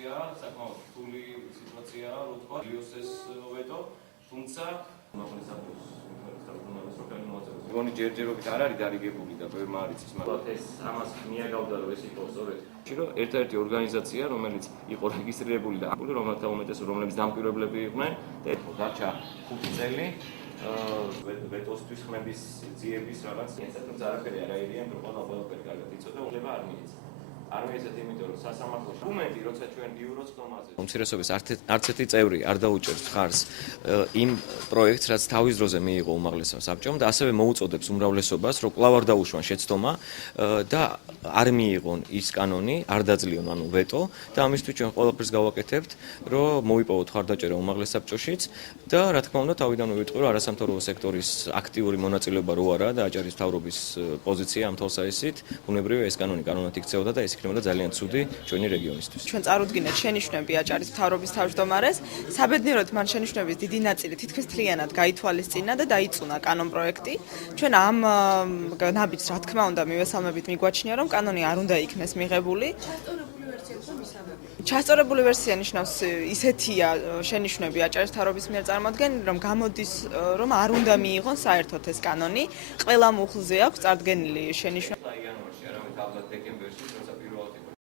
სიტუაცია, საკმაოდ რთული სიტუაცია, რო თქვა, ლიოსეს ვეტო, თუმცა გონი ჯერჯერობით არ არის დარიგებული და ბევრმა არ იცის, მაგრამ ეს ამას მიაგავდა რომ ეს იყო სწორედ. რომ ერთ-ერთი ორგანიზაცია, რომელიც იყო რეგისტრირებული და რომელთა უმეტესობა რომლებიც დამკვირვებლები იყვნენ, დარჩა 5 წელი ვეტოსთვის ხმების ძიების რაღაც ინსტიტუტს, თუმცა არაფერი არ აირიან, რომ ყველაფერი კარგად იცოდა, უძლება არ მიეცა. არ მიეცათ იმიტომ, რომ სასამართლო დოკუმენტი, როცა ჩვენ იუროსტომაზე უმცირესობის არც ერთი წევრი არ დაუჭერს ხარს იმ პროექტს, რაც თავის დროზე მიიღო უმაღლესო საბჭომ და ასევე მოუწოდებს უმრავლესობას, რომ კვლავ არ დაუშვან შეცდომა და არ მიიღონ ის კანონი, არ დაძლიონ ანუ ვეტო და ამისთვის ჩვენ ყველაფერს გავაკეთებთ, რომ მოიპოვოთ ხარდაჭერა უმაღლეს საბჭოშიც და რა თქმა უნდა თავიდანვე ვიტყვი, რომ არასამთავრობო სექტორის აქტიური მონაწილეობა რო არაა და აჭარის მთავრობის პოზიცია ამ თვალსაზრისით, ბუნებრივია ეს კანონი კანონად იქცეოდა და ეს იქნებოდა ძალიან ცუდი ჩვენი რეგიონისთვის. ჩვენ წარუდგინეთ შენიშვნები აჭარის მთავრობის თავმჯდომარეს, საბედნიეროდ მან შენიშვნების დიდი ნაწილი თითქმის მთლიანად გაითვალისწინა და დაიწუნა კანონ პროექტი. ჩვენ ამ ნაბიჯს რა თქმა უნდა მივესალმებით მიგვაჩნია, რომ კანონი არ უნდა იქნეს მიღებული. ჩასწორებული ვერსია ნიშნავს ისეთია შენიშვნები აჭარის მთავრობის მიერ წარმოადგენილი, რომ გამოდის, რომ არ უნდა მიიღონ საერთოდ ეს კანონი. ყველა მუხლზე აქვს წარდგენილი შენიშვნა.